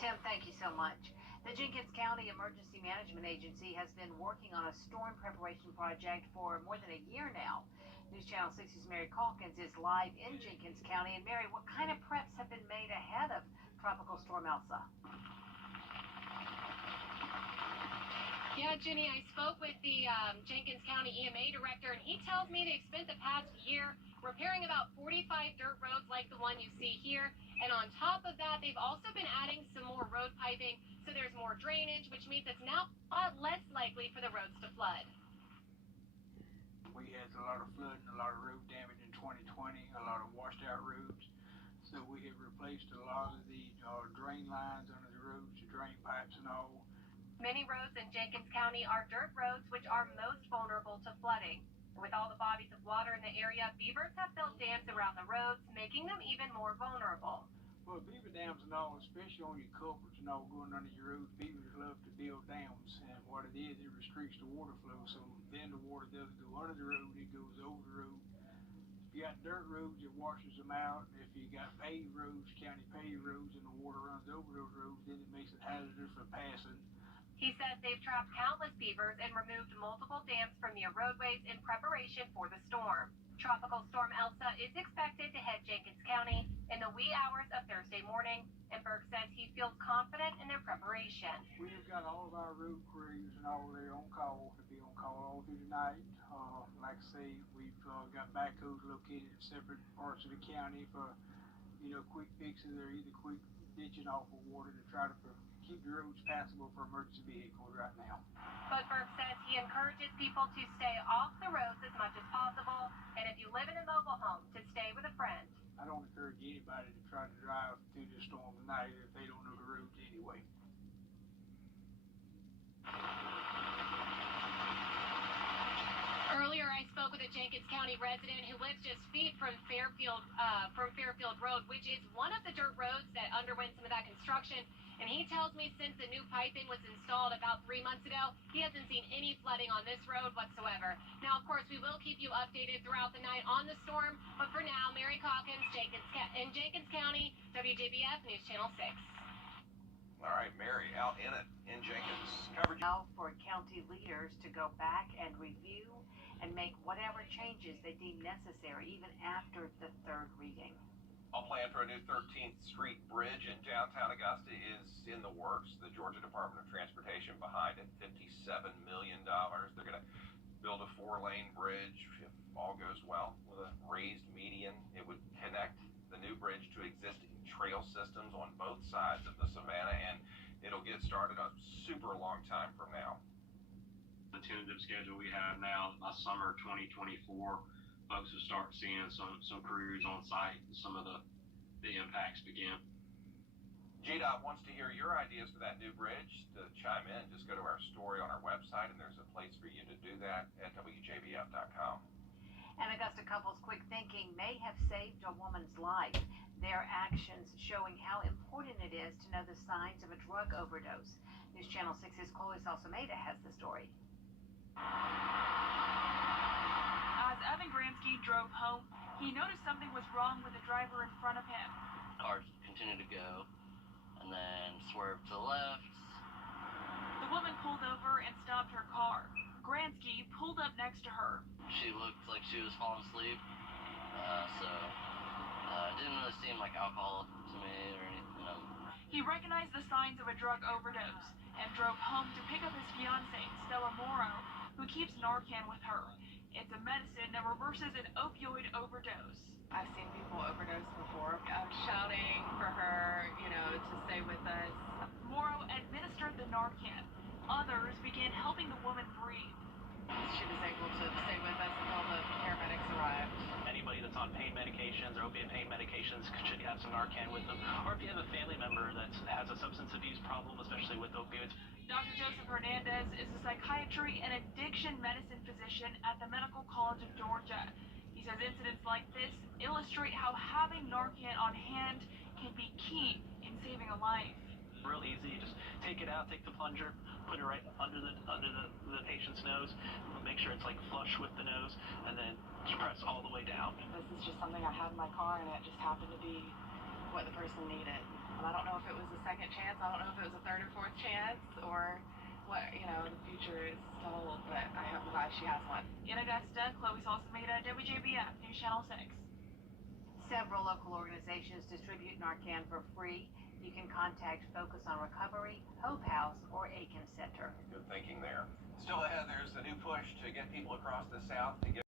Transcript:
Tim, thank you so much. The Jenkins County Emergency Management Agency has been working on a storm preparation project for more than a year now. News Channel 6's Mary Calkins is live in Jenkins County. And Mary, what kind of preps have been made ahead of Tropical Storm Elsa? Yeah, Jenny, I spoke with the Jenkins County EMA director, and he tells me they've spent the past year repairing about 45 dirt roads like the one you see here. And on top of that, they've also been adding some more road piping, so there's more drainage, which means it's now a lot less likely for the roads to flood. We had a lot of flooding, a lot of road damage in 2020, a lot of washed out roads. So we have replaced a lot of the drain lines under the roads, the drain pipes and all. Many roads in Jenkins County are dirt roads, which are most vulnerable to flooding. With all the bodies of water in the area, beavers have built dams around the roads, making them even more vulnerable. Well, beaver dams and all, especially on your culverts and all going under your roads, beavers love to build dams. And what it is, it restricts the water flow. So then the water doesn't go under the road, it goes over the road. If you got dirt roads, it washes them out. If you got paved roads, county paved roads, and the water runs over those roads, then it makes it hazardous for passing. He says they've trapped countless beavers and removed multiple dams from near roadways in preparation for the storm. Tropical Storm Elsa is expected to hit Jenkins County in the wee hours of Thursday morning, and Burke says he feels confident in their preparation. We've got all of our road crews and all there on call to be on call all through the night. Like I say, we've got backhoes located in separate parts of the county for, quick fixes or either quick ditching off of water to try to keep the roads passable for emergency vehicles right now. But Burke says he encourages people to stay off the roads as much as possible, and if you live in a mobile home, to stay with a friend. I don't encourage anybody to try to drive through this storm tonight if they don't know the roads anyway. Earlier, I spoke with a Jenkins County resident who lives just feet from Fairfield Road, which is one of the dirt roads that underwent some of that construction. And he tells me since the new piping was installed about 3 months ago, he hasn't seen any flooding on this road whatsoever. Now, of course, we will keep you updated throughout the night on the storm. But for now, Mary Calkins, in Jenkins County, WJBF News Channel 6. All right, Mary, out in it in Jenkins. Coverage. Now for county leaders to go back and review and make whatever changes they deem necessary, even after the third reading. A plan for a new 13th Street bridge in downtown Augusta is in the works. The Georgia Department of Transportation behind it, $57 million. They're going to build a 4-lane bridge, if all goes well, with a raised median. It would connect the new bridge to existing trail systems on both sides of the Savannah, and it'll get started a super long time from now. The tentative schedule we have now, summer 2024. Folks will start seeing some crews on site and some of the impacts begin. GDOT wants to hear your ideas for that new bridge. To chime in, just go to our story on our website, and there's a place for you to do that at WJBF.com. An Augusta couple's quick thinking may have saved a woman's life. Their actions showing how important it is to know the signs of a drug overdose. News Channel 6's Chloe Salsameda has the story. As Evan Gransky drove home, he noticed something was wrong with the driver in front of him. Cars continued to go, and then swerved to the left. The woman pulled over and stopped her car. Gransky pulled up next to her. She looked like she was falling asleep, so it didn't really seem like alcohol to me or anything. He recognized the signs of a drug overdose and drove home to pick up his fiancée, Stella Morrow, who keeps Narcan with her. It's a medicine that reverses an opioid overdose. I've seen people overdose before. I'm shouting for her, to stay with us. Morrow administered the Narcan. Others began helping the woman breathe. She was able to stay with us until the paramedics arrived. Anybody that's on pain medications or opiate pain medications should have some Narcan with them. Or if you have a family member that has a substance abuse problem, especially with opioids. Dr. Joseph Hernandez is a psychiatry and addiction medicine physician at the Medical College of Georgia. He says incidents like this illustrate how having Narcan on hand can be key in saving a life. Real easy, just take it out, take the plunger, put it right under the patient's nose, make sure it's like flush with the nose, and then press all the way down. This is just something I had in my car, and it just happened to be what the person needed. And I don't know if it was the second chance. I don't know if it was a third or fourth chance or what, the future is to hold, but I'm glad she has one. In Augusta, Chloe Salsameda, WJBF News Channel 6. Several local organizations distribute Narcan for free. You can contact Focus on Recovery, Hope House, or Aiken Center. Good thinking there. Still ahead, there's a new push to get people across the South to get